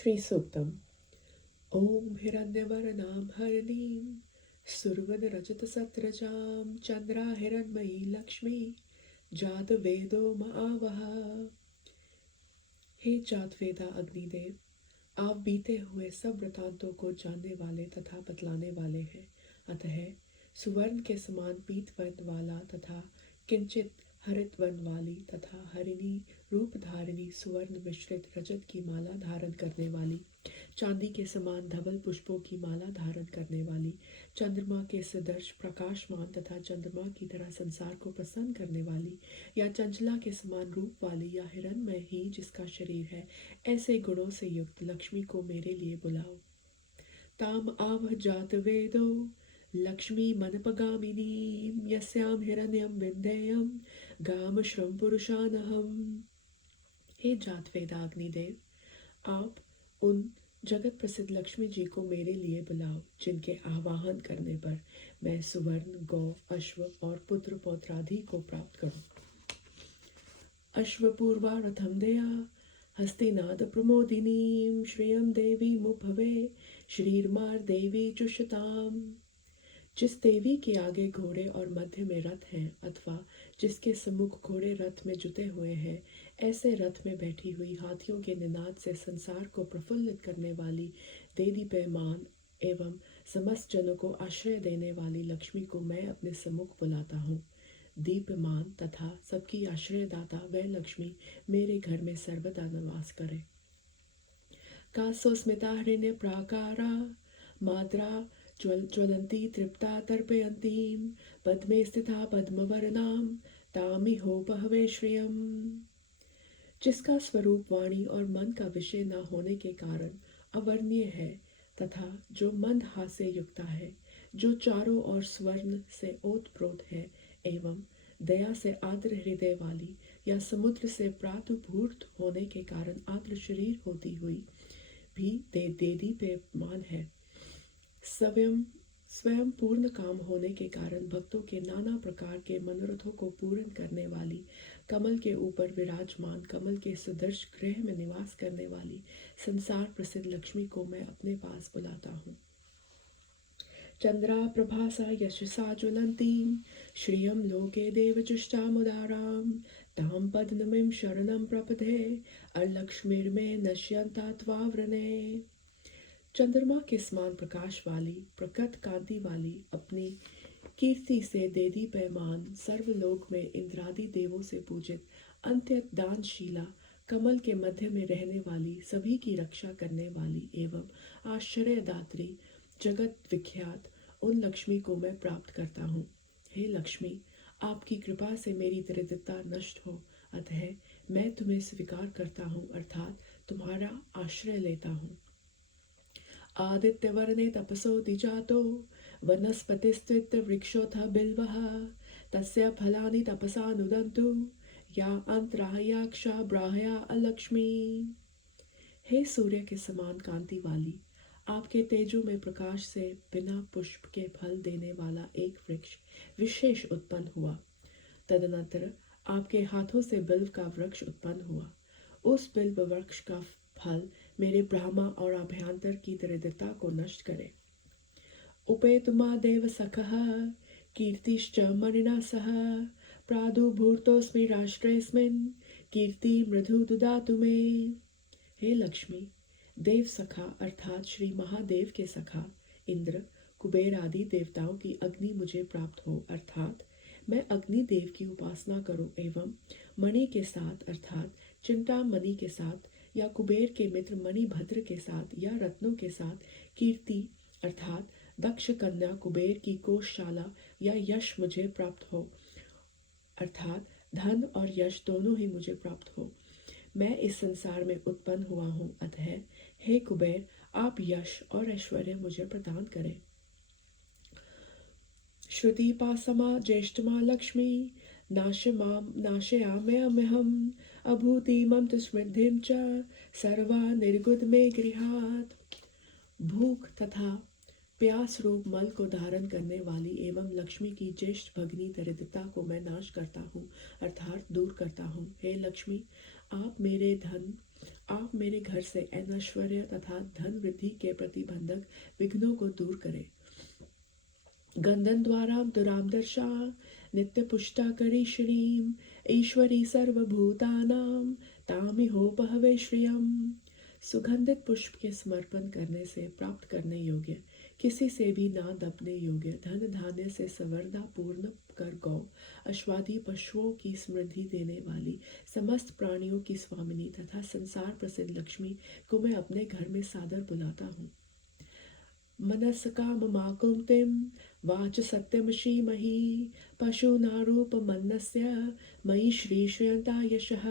श्री सूक्तम। ओम हिरण्यवर्णां हरिणीं सुरवन रजत सत्रजां चंद्रा हिरण्मयी लक्ष्मी जात वेदो महावह। हे जातवेदा अग्निदेव, आप बीते हुए सब वृतांतों को जानने वाले तथा बतलाने वाले हैं। अतः सुवर्ण के समान पीत वर्ण वाला तथा किंचित हरित वर्ण वाली तथा हरिणी रूप धारिणी सुवर्ण मिश्रित रजत की माला धारण करने वाली, चांदी के समान धवल पुष्पों की माला धारण करने वाली, चंद्रमा के सदृश प्रकाशमान तथा चंद्रमा की तरह संसार को प्रसन्न करने वाली, या चंचला के समान रूप वाली, या हिरण्मय ही जिसका शरीर है, ऐसे गुणों से युक्त लक्ष्मी को मेरे लिए बुलाओ। ताम आवह जात वेदो लक्ष्मी मनपगामिनीं यस्याम हिरण्यम विंध्यम गाम श्रम पुरुषानहम। हे जात वेदा अग्निदेव, आप उन जगत प्रसिद्ध लक्ष्मी जी को मेरे लिए बुलाओ, जिनके आवाहन करने पर मैं सुवर्ण, गौ, अश्व और पुत्र पौत्रादि को प्राप्त करूं। अश्वपूर्वा रथम दया हस्तिनाद प्रमोदिनीं श्रियं देवी मुभवे श्रीर्मार देवी जुषताम। जिस देवी के आगे घोड़े और मध्य में रथ हैं, अथवा जिसके सम्मुख घोड़े रथ में जुते हुए हैं, ऐसे रथ में बैठी हुई हाथियों के निनाद से संसार को प्रफुल्लित करने वाली, देदीप्यमान एवं समस्त जनों को आश्रय देने वाली लक्ष्मी को मैं अपने सम्मुख बुलाता हूँ। दीप्यमान तथा सबकी आश्रयदाता वह लक्ष्मी मेरे घर में सर्वदा निवास करे। कासो स्मिता हृण्य प्राकारा माद्रा ज्वलंती तृप्ता तर्पयंतीं पद्मे स्थिता पद्मवर्णां तामिहोपहवे श्रियम्। जिसका स्वरूप वाणी और मन का विषय न होने के कारण अवर्णीय है, तथा जो मंद हास से युक्ता है, जो चारों ओर स्वर्ण से ओतप्रोत है, एवं दया से आर्द्र हृदय वाली, या समुद्र से प्रादुर्भूत होने के कारण आर्द्र शरीर होती हुई भी देदीप्यमान है, स्वयं पूर्ण काम होने के कारण भक्तों के नाना प्रकार के मनोरथों को पूर्ण करने वाली, कमल के ऊपर विराजमान, कमल के सदृश गृह में निवास करने वाली संसार प्रसिद्ध लक्ष्मी को मैं अपने पास बुलाता हूँ। चंद्रा प्रभासा यशसा ज्वलंतीं श्रियं लोके देवजुष्टामुदारां तां पद्ममिं शरणं प्रपदे अलक्ष्मीर्मे नश्यन्ता त्वावृणे। चंद्रमा के समान प्रकाश वाली, प्रकट कांति वाली, अपनी कीर्ति से देदीप्यमान, सर्वलोक में इंद्रादि देवों से पूजित, अत्यंत दानशीला, कमल के मध्य में रहने वाली, सभी की रक्षा करने वाली एवं आश्चर्यदात्री, जगत विख्यात उन लक्ष्मी को मैं प्राप्त करता हूँ। हे लक्ष्मी, आपकी कृपा से मेरी दरिद्रता नष्ट हो, अतः मैं तुम्हें स्वीकार करता हूँ, अर्थात तुम्हारा आश्रय लेता हूँ। आदित्यवर्णे तपसो द्विजातो वनस्पतिस्त्वित वृक्षोऽथ बिल्वः तस्य फलानि तपसा नुदन्तु या अंतराह्याक्षा ब्राह्या अलक्ष्मी। हे सूर्य के समान कांति वाली, आपके तेजो में प्रकाश से बिना पुष्प के फल देने वाला एक वृक्ष विशेष उत्पन्न हुआ। तदनंतर आपके हाथों से बिल्व का वृक्ष उत्पन्न हुआ। उस बिल्व वृक्ष का फल मेरे ब्रह्मा और अभ्यंतर की दरिद्रता को नष्ट करे। उपेतुमा देव सखः कीर्तिश्च मणिना सह प्रादुर्भूतोऽस्मि राष्ट्रेऽस्मिन् कीर्ति मृदु ददातु मे। हे लक्ष्मी, देव सखा अर्थात श्री महादेव के सखा इंद्र, कुबेर आदि देवताओं की अग्नि मुझे प्राप्त हो, अर्थात मैं अग्नि देव की उपासना करूं एवं मणि के साथ अर्थात चिंतामणि के साथ, या कुबेर के मित्र मणिभद्र के साथ, या रत्नों के साथ कीर्ति अर्थात दक्ष कन्या कुबेर की कोषशाला या यश मुझे प्राप्त हो, अर्थात धन और यश दोनों ही मुझे प्राप्त हो। मैं इस संसार में उत्पन्न हुआ हूँ, अतः हे कुबेर, आप यश और ऐश्वर्य मुझे प्रदान करें। श्रुति पासमा ज्येष्ठमा लक्ष्मी नाशयाम्यहम् अभूतिमं तु समृद्धिं च सर्वा निर्गुद में गृहात्। भूख तथा प्यास रूप मल को धारण करने वाली एवं लक्ष्मी की ज्येष्ठ भगिनी दरिद्रता को मैं नाश करता हूँ, अर्थात दूर करता हूँ। हे लक्ष्मी, आप मेरे घर से ऐश्वर्य तथा धन वृद्धि के प्रतिबंधक विघ्नों को दूर करें। गंधन द्वारा दुरामदर्शा नित्य पुष्टा करी श्रीम ईश्वरी सर्वभूतानाम तामिहोपहवे श्रियम। सुगंधित पुष्प के समर्पण करने से प्राप्त करने योग्य, किसी से भी ना दबने योग्य, धन धान्य से संवर्धा पूर्ण कर गौ अश्वादी पशुओं की समृद्धि देने वाली, समस्त प्राणियों की स्वामिनी तथा संसार प्रसिद्ध लक्ष्मी को मैं अपने घर में सादर बुलाता हूँ। मनस्काममाकुंतिं वाच सत्यमशीमहि पशूनारूपमन्नस्य मयि श्रीश्रियंता यशः।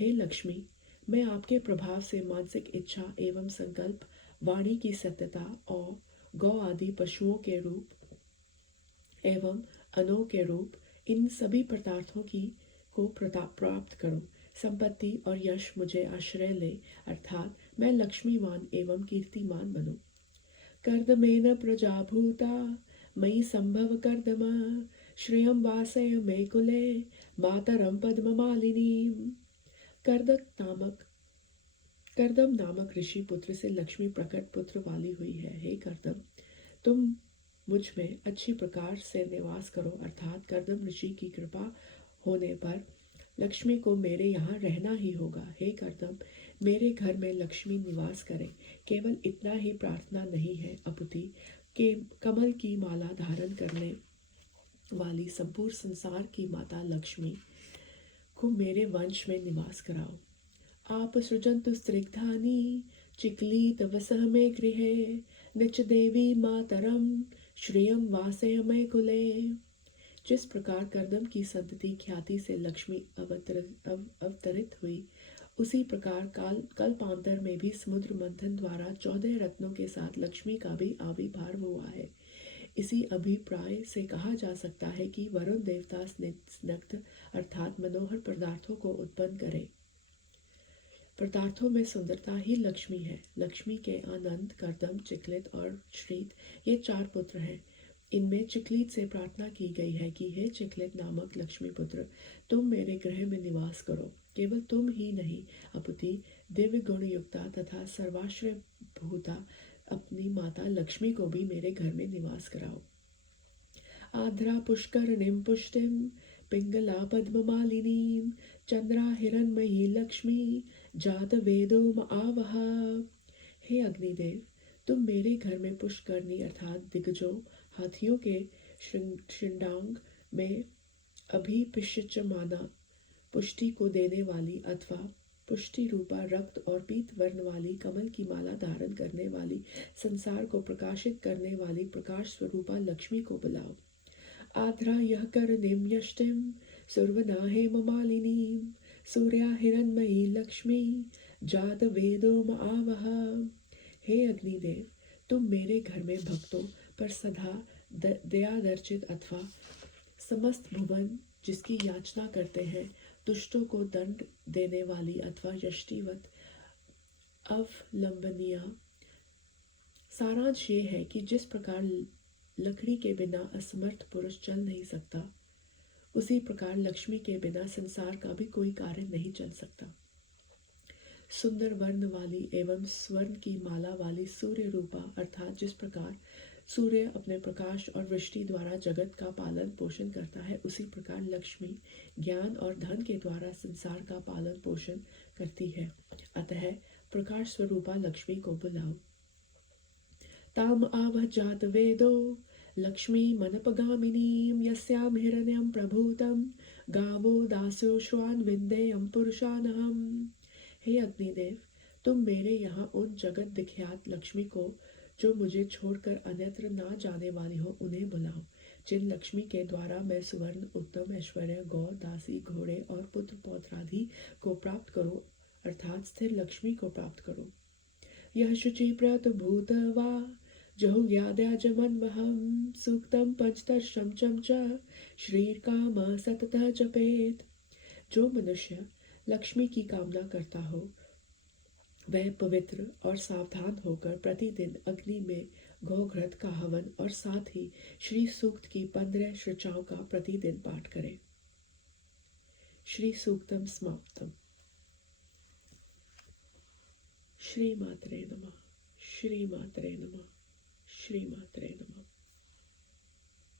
हे लक्ष्मी, मैं आपके प्रभाव से मानसिक इच्छा एवं संकल्प, वाणी की सत्यता और गौ आदि पशुओं के रूप एवं अनों के रूप, इन सभी पदार्थों की को प्राप्त करूं। संपत्ति और यश मुझे आश्रय ले, अर्थात मैं लक्ष्मीवान एवं कीर्तिमान बनूं। कर्दमेन प्रजाभूता मयि संभव कर्दम श्रियं वासय मे कुले मातरं पद्ममालिनीं। कर्दम नामक ऋषि पुत्र से लक्ष्मी प्रकट पुत्र वाली हुई है। हे कर्दम, तुम मुझ में अच्छी प्रकार से निवास करो, अर्थात कर्दम ऋषि की कृपा होने पर लक्ष्मी को मेरे यहाँ रहना ही होगा। हे कर्दम, मेरे घर में लक्ष्मी निवास करे। केवल इतना ही प्रार्थना नहीं है, अपुति के कमल की माला धारण करने वाली संपूर्ण संसार की माता लक्ष्मी को मेरे वंश में निवास कराओ। आप सृजंतु स्त्रिग्धानी चिकली तवसह मे गृहे निच देवी मातरम श्रियम वासयमय कुले। जिस प्रकार कर्दम की संतति ख्याति से लक्ष्मी अवतरित हुई, उसी प्रकार कल्पांतर में भी समुद्र मंथन द्वारा 14 रत्नों के साथ लक्ष्मी का भी आविर्भाव हुआ है। इसी अभिप्राय से कहा जा सकता है कि वरुण देवता स्निग्ध अर्थात मनोहर पदार्थों को उत्पन्न करे। पदार्थों में सुंदरता ही लक्ष्मी है। लक्ष्मी के आनंद, कर्दम, चिकलित और श्रीत ये 4 पुत्र हैं। इनमें चिकलित से प्रार्थना की गई है कि हे चिकलित नामक लक्ष्मी पुत्र, तुम मेरे गृह में निवास करो। केवल तुम ही नहीं, अपुति दिव्य गुण युक्ता तथा सर्वाश्रय भूता अपनी माता लक्ष्मी को भी मेरे घर में निवास कराओ। आद्रा पुष्करणिम पुष्टिम पिंगला पद्ममालिनीं चंद्रा हिरण्मयी लक्ष्मी जात वेदो आवहा। हे अग्निदेव, तुम मेरे घर में पुष्करणी अर्थात दिग्गजों हाथियों के श्रृंडांग में अभिपिषमाना पुष्टि को देने वाली अथवा पुष्टि रूपा रक्त और पीत वर्ण वाली कमल की माला धारण करने वाली, संसार को प्रकाशित करने वाली प्रकाश स्वरूपा लक्ष्मी को बुलाओ। आद्रा यह कर्णिम यष्टिम सुर्वना हेममालिनीं सूर्या हिरण्मयी लक्ष्मी जात वेदो आवहा। हे अग्निदेव, तुम मेरे घर में भक्तों पर सदा दयादर्शित अथवा समस्त भुवन जिसकी याचना करते हैं, दुष्टों को दंड देने वाली अथवा यष्टिवत अवलंबनीय। सारांश ये है कि जिस प्रकार लकड़ी के बिना असमर्थ पुरुष चल नहीं सकता, उसी प्रकार लक्ष्मी के बिना संसार का भी कोई कार्य नहीं चल सकता। सुंदर वर्ण वाली एवं स्वर्ण की माला वाली सूर्य रूपा अर्थात जिस प्रकार सूर्य अपने प्रकाश और वृष्टि द्वारा जगत का पालन पोषण करता है, उसी प्रकार लक्ष्मी ज्ञान और धन के द्वारा संसार का पालन पोषण करती है। अतः प्रकाश स्वरूपा लक्ष्मी को बुलाओ। ताम आवह जात वेदो लक्ष्मी मनपगामिनीं यस्यां हिरण्यं प्रभूतं गावो दास्यो श्वान विन्देयं पुरुषानहम्। हे अग्निदेव, तुम मेरे यहाँ उन जगत विख्यात लक्ष्मी को जो मुझे छोड़कर अन्यत्र ना जाने वाली हो, उन्हें बुलाओ। जिन लक्ष्मी के द्वारा मैं सुवर्ण, उत्तम ऐश्वर्य, गौ, दासी, घोड़े और पुत्र पौत्रादि को प्राप्त करूं, अर्थात स्थिर लक्ष्मी को प्राप्त करूं। यह शुचि प्रत भूत वा जहु ज्ञाद्याजमन्वहं सूक्तम पंचदशम चमच श्रीकाम सततः जपेत। जो मनुष्य लक्ष्मी की कामना करता हो, वह पवित्र और सावधान होकर प्रतिदिन अग्नि में गौघृत का हवन और साथ ही श्री सूक्त की 15 ऋचाओं का प्रतिदिन पाठ करे। श्री सूक्तम समाप्तम। श्री मात्रे नमः, श्री मात्रे नमः, श्री मात्रे नमः।